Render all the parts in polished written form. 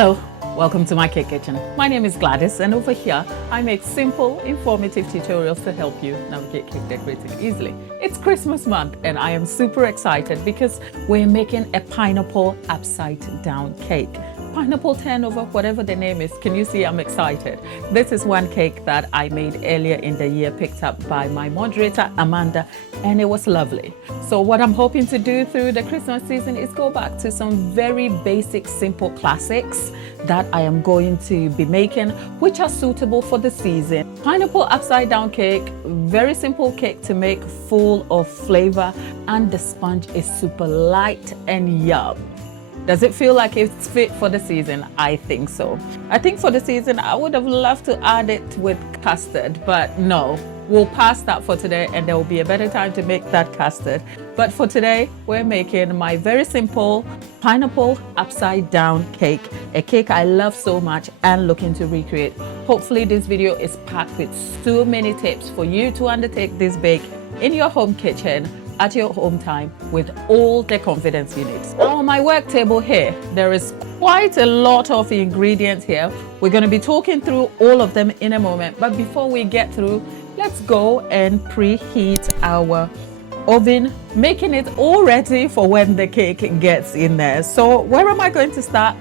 Hello, welcome to my cake kitchen. My name is Gladys, and over here I make simple, informative tutorials to help you navigate cake decorating easily. It's Christmas month and I am super excited because we're making a pineapple upside down cake. Pineapple turnover, whatever the name is. Can you see I'm excited? This is one cake that I made earlier in the year, picked up by my moderator Amanda, and it was lovely. So what I'm hoping to do through the Christmas season is go back to some very basic, simple classics that I am going to be making, which are suitable for the season. Pineapple upside down cake, very simple cake to make, full of flavor, and the sponge is super light and yum. Does it feel like it's fit for the season? I think so. I think for the season, I would have loved to add it with custard, but no, we'll pass that for today and there will be a better time to make that custard. But for today, we're making my very simple pineapple upside down cake, a cake I love so much and looking to recreate. Hopefully this video is packed with so many tips for you to undertake this bake in your home kitchen at your home time with all the confidence you need. Now on my work table here, there is quite a lot of ingredients here. We're going to be talking through all of them in a moment, but before we get through, let's go and preheat our oven, making it all ready for when the cake gets in there. So where am I going to start?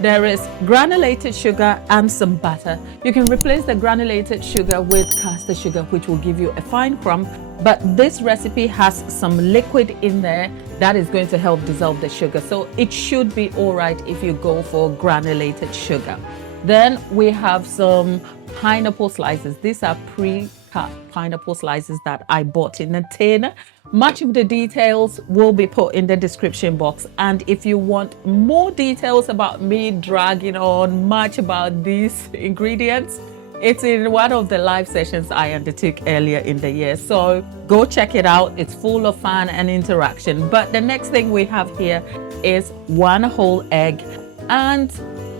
There is granulated sugar and some butter. You can replace the granulated sugar with caster sugar, which will give you a fine crumb. But this recipe has some liquid in there that is going to help dissolve the sugar. So it should be all right if you go for granulated sugar. Then we have some pineapple slices. These are pre-cut pineapple slices that I bought in a tin. Much of the details will be put in the description box. And if you want more details about me dragging on much about these ingredients, it's in one of the live sessions I undertook earlier in the year. So go check it out. It's full of fun and interaction. But the next thing we have here is one whole egg and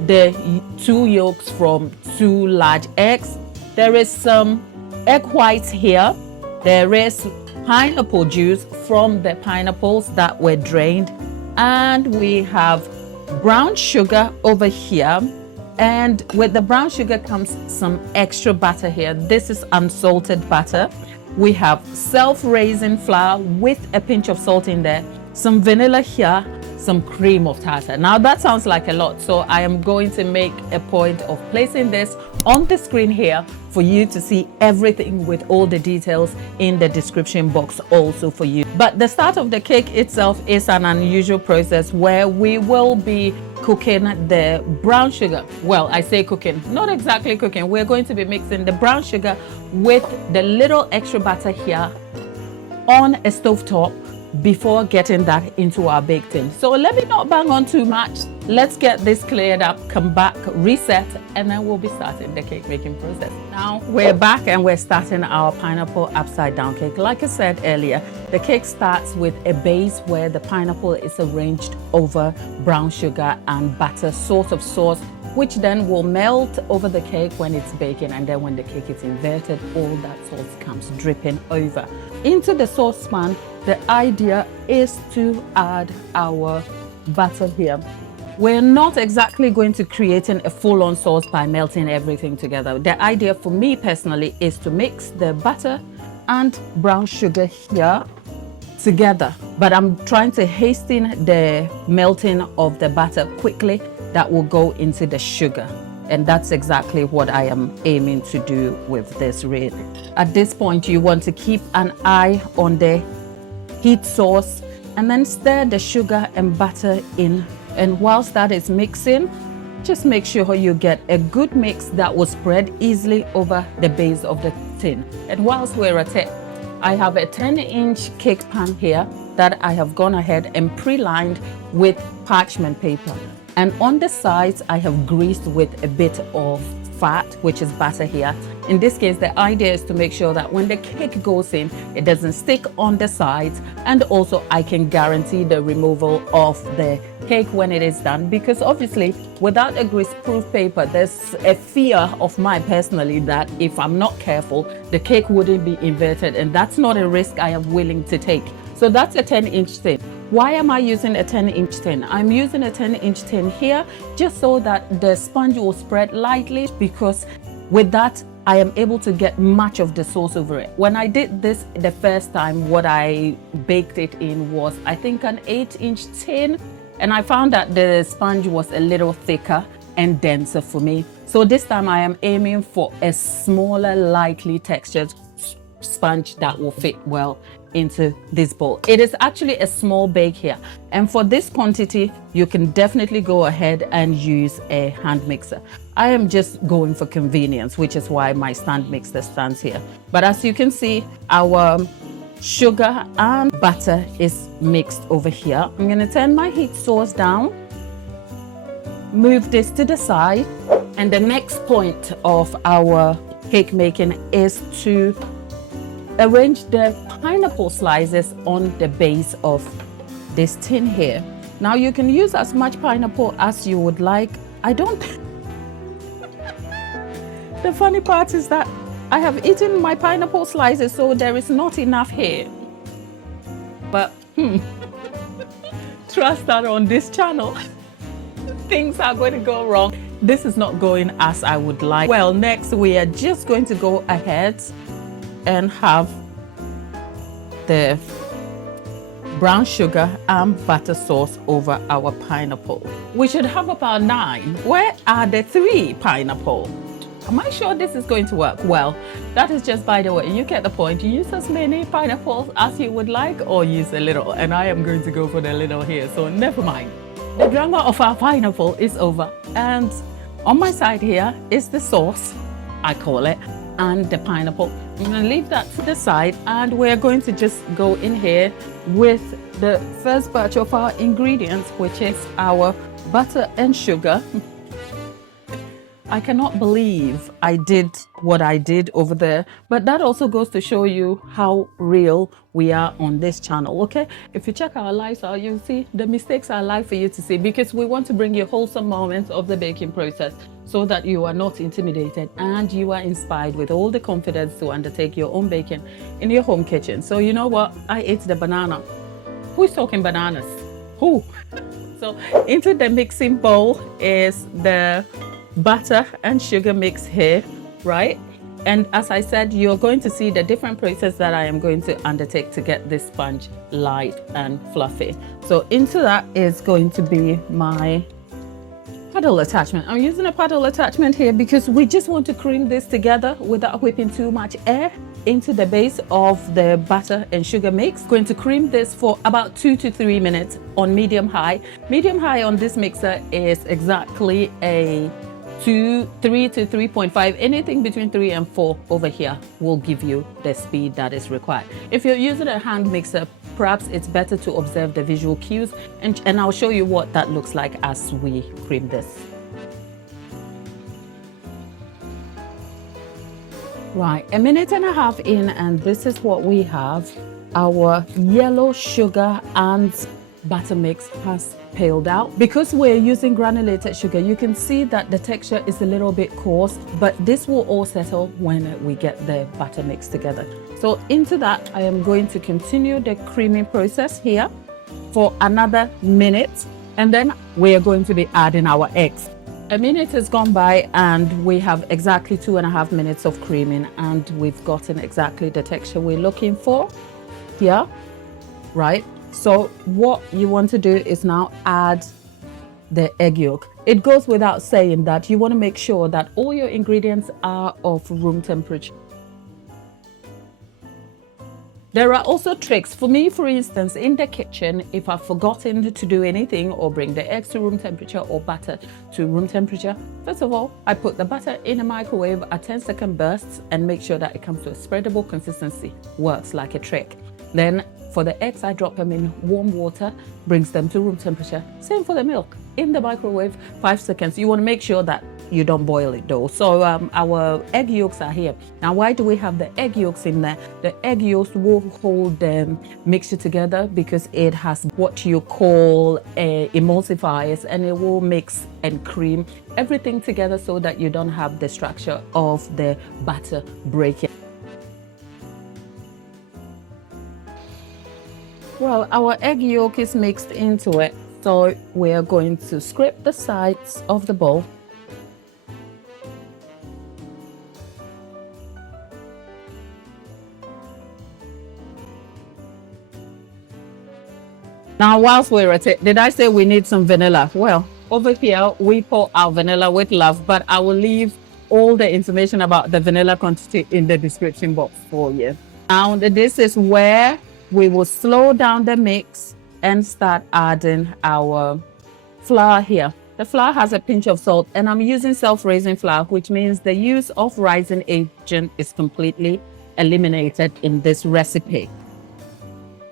the 2 yolks from 2 large eggs. There is some egg whites here. There is pineapple juice from the pineapples that were drained. And we have brown sugar over here. And with the brown sugar comes some extra butter here. This is unsalted butter. We have self-raising flour with a pinch of salt in there, some vanilla here, some cream of tartar. Now that sounds like a lot, so I am going to make a point of placing this on the screen here for you to see everything with all the details in the description box also for you. But the start of the cake itself is an unusual process where we will be cooking the brown sugar. Well, I say cooking, not exactly cooking. We're going to be mixing the brown sugar with the little extra butter here on a stovetop before getting that into our bake tin. So let me not bang on too much. Let's get this cleared up, come back, reset, and then we'll be starting the cake making process. Now we're back and we're starting our pineapple upside down cake. Like I said earlier, the cake starts with a base where the pineapple is arranged over brown sugar and butter, sort of sauce, which then will melt over the cake when it's baking, and then when the cake is inverted, all that sauce comes dripping over. Into the saucepan, the idea is to add our butter here. We're not exactly going to creating a full-on sauce by melting everything together. The idea for me personally is to mix the butter and brown sugar here together, but I'm trying to hasten the melting of the butter quickly. That will go into the sugar, and that's exactly what I am aiming to do with this really. At this point, you want to keep an eye on the heat source and then stir the sugar and butter in, and whilst that is mixing, just make sure you get a good mix that will spread easily over the base of the tin. And whilst we're at it, I have a 10-inch cake pan here that I have gone ahead and pre-lined with parchment paper. And on the sides, I have greased with a bit of fat, which is butter here. In this case, the idea is to make sure that when the cake goes in, it doesn't stick on the sides. And also I can guarantee the removal of the cake when it is done, because obviously without a grease-proof paper, there's a fear of mine personally that if I'm not careful, the cake wouldn't be inverted, and that's not a risk I am willing to take. So that's a 10-inch thing. Why am I using a 10-inch tin? I'm using a 10-inch tin here just so that the sponge will spread lightly, because with that, I am able to get much of the sauce over it. When I did this the first time, what I baked it in was, I think, an 8-inch tin, and I found that the sponge was a little thicker and denser for me. So this time I am aiming for a smaller, lightly textured sponge that will fit well into this bowl. It is actually a small bake here, and for this quantity you can definitely go ahead and use a hand mixer. I am just going for convenience, which is why my stand mixer stands here. But as you can see, our sugar and butter is mixed over here. I'm going to turn my heat source down, move this to the side, and the next point of our cake making is to arrange the pineapple slices on the base of this tin here. Now you can use as much pineapple as you would like. I don't the funny part is that I have eaten my pineapple slices, so there is not enough here. But trust that on this channel things are going to go wrong. This is not going as I would like. Well, next we are just going to go ahead and have the brown sugar and butter sauce over our pineapple. We should have about 9. Where are the 3 pineapple? Am I sure this is going to work? Well, that is just by the way. You get the point. You use as many pineapples as you would like, or use a little, and I am going to go for the little here, so never mind. The drama of our pineapple is over, and on my side here is the sauce, I call it, and the pineapple. I'm going to leave that to the side, and we're going to just go in here with the first batch of our ingredients, which is our butter and sugar. I cannot believe I did what I did over there, but that also goes to show you how real we are on this channel, okay? If you check our lives out, you'll see the mistakes are live for you to see, because we want to bring you wholesome moments of the baking process so that you are not intimidated and you are inspired with all the confidence to undertake your own baking in your home kitchen. So you know what? I ate the banana. Who's talking bananas? Who? So into the mixing bowl is the butter and sugar mix here, right? And as I said, you're going to see the different process that I am going to undertake to get this sponge light and fluffy. So into that is going to be my paddle attachment. I'm using a paddle attachment here because we just want to cream this together without whipping too much air into the base of the butter and sugar mix. Going to cream this for about 2 to 3 minutes on medium high. Medium high on this mixer is exactly a 3 to 3.5. Anything between 3 and 4 over here will give you the speed that is required. If you're using a hand mixer, perhaps it's better to observe the visual cues, and I'll show you what that looks like as we cream this. Right, 1.5 minutes in, and this is what we have. Our yellow sugar and butter mix has paled out. Because we're using granulated sugar, you can see that the texture is a little bit coarse, but this will all settle when we get the butter mix together. So into that, I am going to continue the creaming process here for another minute, and then we are going to be adding our eggs. 1 minute has gone by and we have exactly 2.5 minutes of creaming, and we've gotten exactly the texture we're looking for here, right? So what you want to do is now add the egg yolk. It goes without saying that you want to make sure that all your ingredients are of room temperature. There are also tricks. For me, for instance, in the kitchen, if I've forgotten to do anything or bring the eggs to room temperature or butter to room temperature, first of all, I put the butter in a microwave at 10-second bursts and make sure that it comes to a spreadable consistency. Works like a trick. Then for the eggs, I drop them in warm water, brings them to room temperature. Same for the milk. In the microwave, 5 seconds. You want to make sure that you don't boil it though. So our egg yolks are here. Now, why do we have the egg yolks in there? The egg yolks will hold the mixture together because it has what you call emulsifiers, and it will mix and cream everything together so that you don't have the structure of the batter breaking. Well, Well, our egg yolk is mixed into it, so we're going to scrape the sides of the bowl. Now, whilst we're at it, did I say we need some vanilla? Well, over here, we pour our vanilla with love, but I will leave all the information about the vanilla quantity in the description box for you. Now, this is where we will slow down the mix and start adding our flour here. The flour has a pinch of salt, and I'm using self-raising flour, which means the use of rising agent is completely eliminated in this recipe.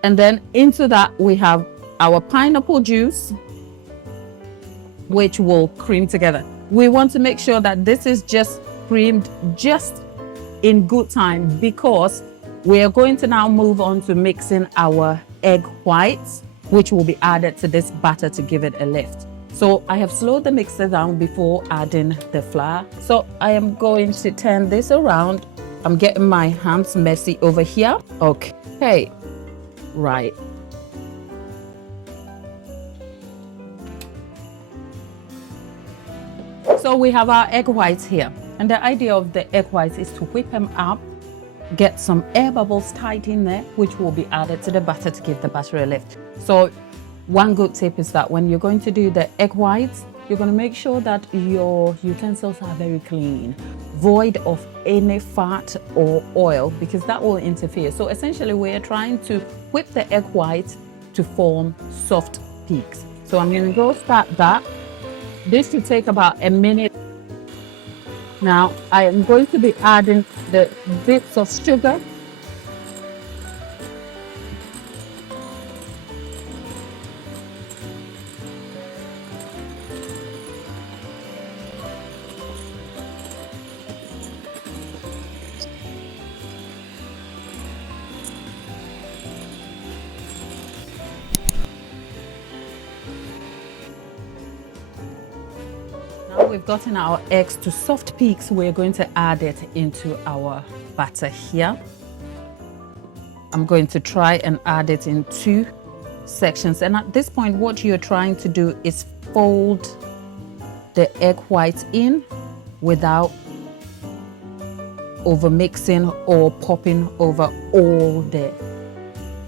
And then into that, we have our pineapple juice, which will cream together. We want to make sure that this is just creamed just in good time, because we are going to now move on to mixing our egg whites, which will be added to this batter to give it a lift. So I have slowed the mixer down before adding the flour. So I am going to turn this around. I'm getting my hands messy over here. Okay, right. So we have our egg whites here, and the idea of the egg whites is to whip them up, get some air bubbles tight in there, which will be added to the batter to give the batter a lift. So one good tip is that when you're going to do the egg whites, you're going to make sure that your utensils are very clean, void of any fat or oil, because that will interfere. So essentially we're trying to whip the egg whites to form soft peaks. So I'm going to go start that. This should take about a minute. Now I am going to be adding the bits of sugar. Now we've gotten our eggs to soft peaks, we're going to add it into our batter here. I'm going to try and add it in 2 sections. And at this point, what you're trying to do is fold the egg whites in without over mixing or popping over all the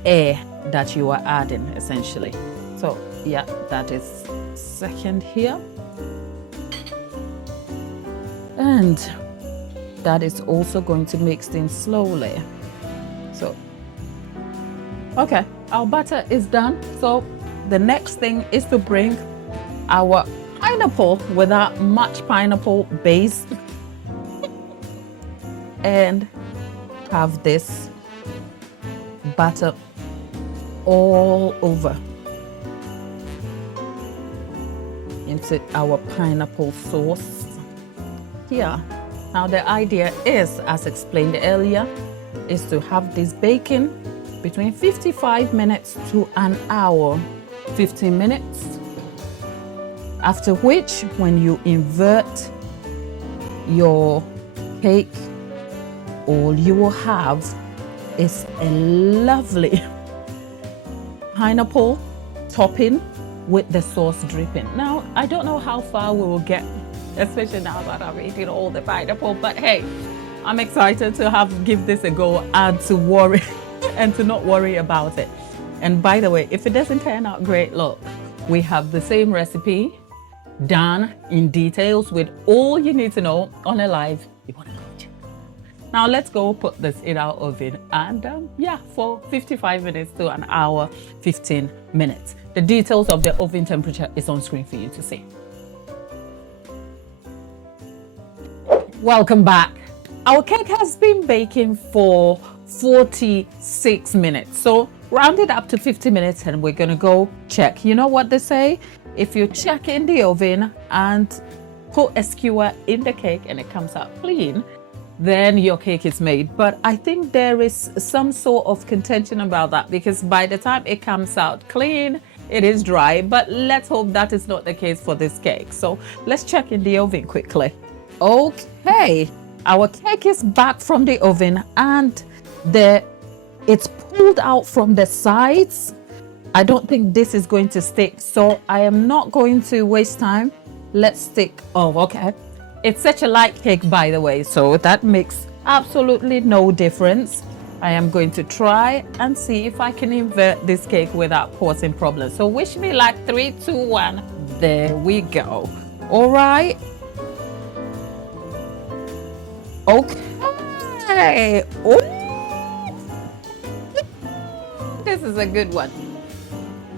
air that you are adding, essentially. So yeah, that is second here. And that is also going to mix in slowly. So, okay, our batter is done. So the next thing is to bring our pineapple without much pineapple base and have this batter all over into our pineapple sauce here. Now the idea is, as explained earlier, is to have this baking between 55 minutes to an hour, 15 minutes. After which, when you invert your cake, all you will have is a lovely pineapple topping with the sauce dripping. Now, I don't know how far we will get, especially now that I've eaten all the pineapple, but hey, I'm excited to give this a go and to worry and to not worry about it. And by the way, if it doesn't turn out great, look, we have the same recipe done in details with all you need to know on a live. You want to go check. Now let's go put this in our oven and yeah, for 55 minutes to an hour, 15 minutes. The details of the oven temperature is on screen for you to see. Welcome back. Our cake has been baking for 46 minutes. So round it up to 50 minutes and we're gonna go check. You know what they say? If you check in the oven and put a skewer in the cake and it comes out clean, then your cake is made. But I think there is some sort of contention about that, because by the time it comes out clean, it is dry. But let's hope that is not the case for this cake. So let's check in the oven quickly. Okay, our cake is back from the oven and it's pulled out from the sides I don't think this is going to stick, so I am not going to waste time. Let's stick. Oh, okay. It's such a light cake, by the way, so that makes absolutely no difference. I am going to try and see if I can invert this cake without causing problems. So wish me luck. 3, 2, 1. There we go. All right. Okay. Oh. This is a good one.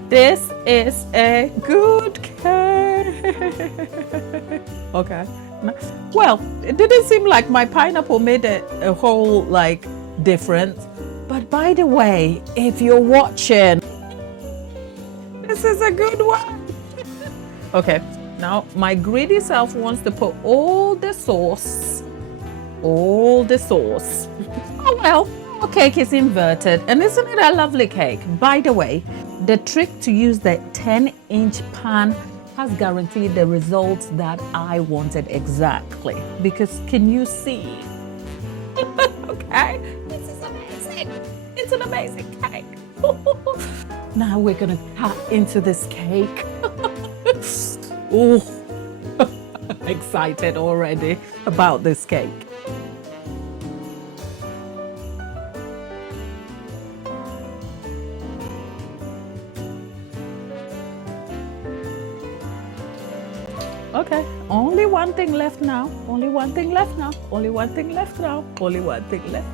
This is a good cake. Okay. Well, it didn't seem like my pineapple made a whole like difference. But by the way, if you're watching, this is a good one. Okay. Now my greedy self wants to put all the sauce. Oh well, our cake is inverted, and isn't it a lovely cake? By the way, the trick to use the 10-inch pan has guaranteed the results that I wanted exactly. Because can you see? Okay, this is amazing. It's an amazing cake. Now we're gonna cut into this cake. Oh, excited already about this cake. Okay, only one thing left now. Only one thing left now. Only one thing left now. Only one thing left.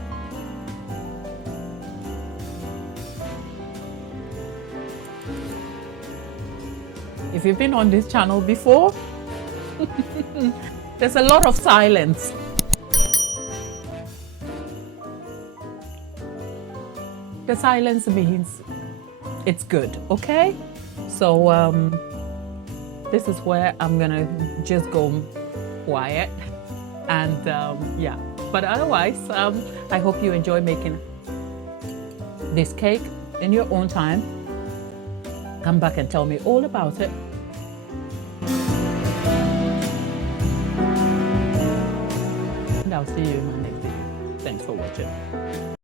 If you've been on this channel before, there's a lot of silence. The silence means it's good, okay? So, this is where I'm gonna just go quiet and yeah, but otherwise I hope you enjoy making this cake in your own time. Come back and tell me all about it. And I'll see you in my next video. Thanks for watching.